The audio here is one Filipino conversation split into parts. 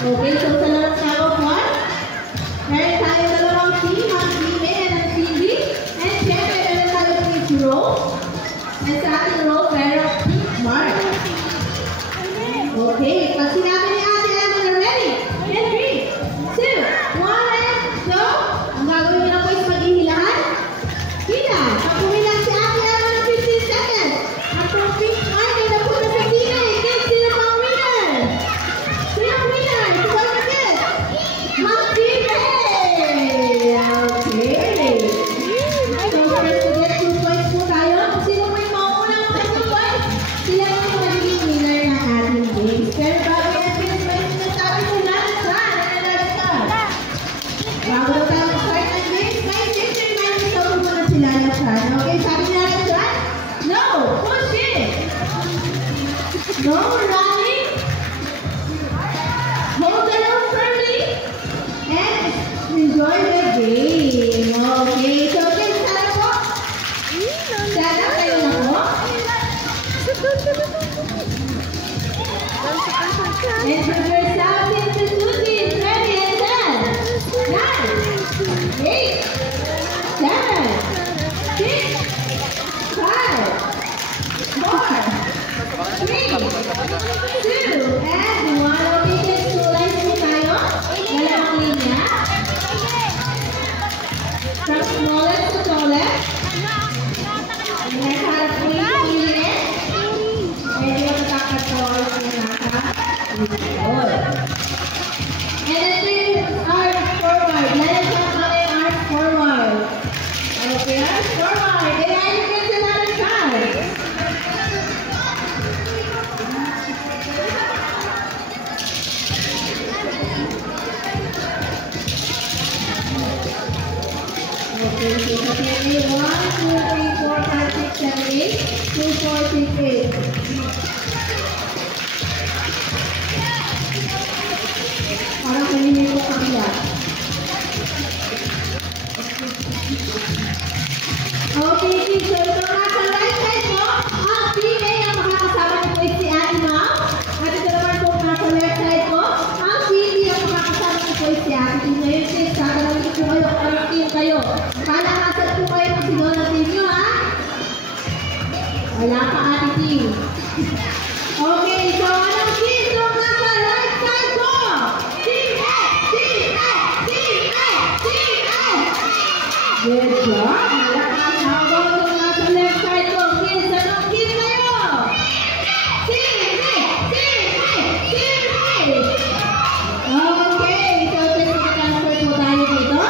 Okay, so sa last tag of 1, meron tayo dalawang team, ang team A and ang team B. And syempre, meron tayo each row. And sa ating row, meron team mark. Okay, pag sinabi ni Ate Emma na ready, in 3, 2, 1, and go! Ang gagawin nyo na po is mag-ihilahan. Hila! Pag pumilang si Ate Emma ng 15 seconds, at kung pink mark ay napunta sa team A, guess sino pa ang winner? Sino ang winner? Ito ba ang guess? Mag-team A! Okay! So, first to get 2 points po tayo. Kung sino po yung mauunang 2 points, sila po yung magiging winner ng ating games. Pero bago yan, pinag-point sinasabi ko na saan? Bago na tayo start ng games, may safety reminders na po muna sila ng saan. Okay, sabi nila na saan? No! Push it! No running! Hold the rope firmly! And enjoy the game! Okay, so okay, sana po? Sana kayo na po? And put yourselves into 2 teams. Ready and set. 9, 8, 7, 6, 5, 4, 3, 2, and 1. Okay, kids, two lines po tayo. Dalawang linya. From smallest to tallest. And nakaharap po yung piliin. Medyo matatakot po ang nasa likod. And then bring arms forward. Let us have my arms forward. Okay, arms forward. And I get another side. Okay, so okay, 1, 2, 3, 4, 5, 6, 7, 8. 2, 4, 6, 8. Parang kanina po kabila. Okay, kids. So, ito nga sa right side mo, ang team A ang makakasama niyo po si Ate Ma'am. At ito naman po nga sa left side mo, ang team B ang makakasama niyo po si Ate Team. Ngayon, kids, sasabihin ko po kayo kung anong team kayo. Kalakasan po kayo kung sino na team nyo, ha? Wala pa Ate Team. Okay, so anong team nung nasa right side mo? Team A! Team A! Team A! Team A! Good job! Malakas habang nung nasa left side mo. Kids, anong team kayo? Team A! Team A! Team A! Okay, so transfer po tayo dito.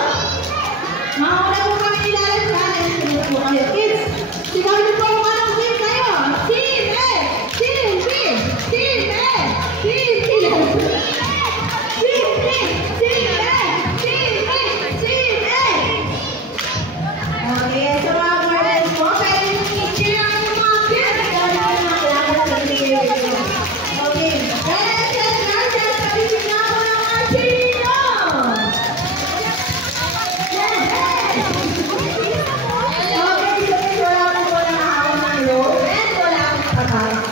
Mauna po kami nilalagyan. Ayun, sunod po kayo. Kids, sigaw niyo po kung anong team kayo. Team A! Team B! Team A! Team B! Team B! Team A! Team A! Team A! Okay, so mga guardians po, pwede yung i-cheer ang mga kids. Gawin ko yung mga lakas sa video. Okay, guardians and guardians, sabihin na po ng Marcelino! Okay, so wala ko po nakahawak ng rope and wala akong pagkakas.